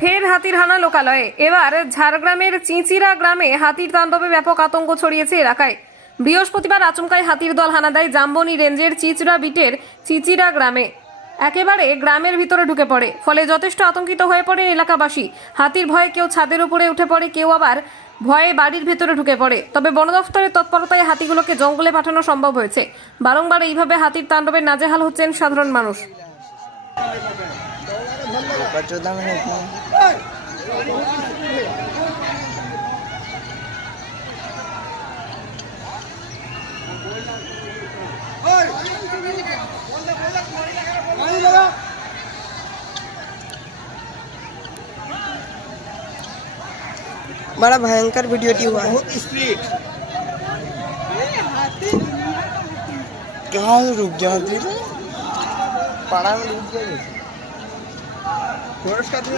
ফের হাতির হানা লোকালয়ে। এবার ঝাড়গ্রামের চিঁচিরা গ্রামে হাতির তাণ্ডবে ব্যাপক আতঙ্ক ছড়িয়েছে এলাকায়। বৃহস্পতিবার আচমকায় হাতির দল হানা দেয় জাম্বনি রেঞ্জের চিচড়া বিটের চিচিরা গ্রামে। একেবারে গ্রামের ভিতরে ঢুকে পড়ে, ফলে যথেষ্ট আতঙ্কিত হয়ে পড়ে এলাকাবাসী। হাতির ভয়ে কেউ ছাদের উপরে উঠে পড়ে, কেউ আবার ভয়ে বাড়ির ভেতরে ঢুকে পড়ে। তবে বন দফতরের তৎপরতায় হাতিগুলোকে জঙ্গলে পাঠানো সম্ভব হয়েছে। বারংবার এইভাবে হাতির তাণ্ডবে নাজেহাল হচ্ছেন সাধারণ মানুষ। चौदह मिनट में बड़ा भयंकर वीडियो टी हुआ है। बहुत स्पीड कहाँ रुक जाती? पाड़ा में रुक गई। ಕೋರ್ಸ್ ಕಟ್ಟಿ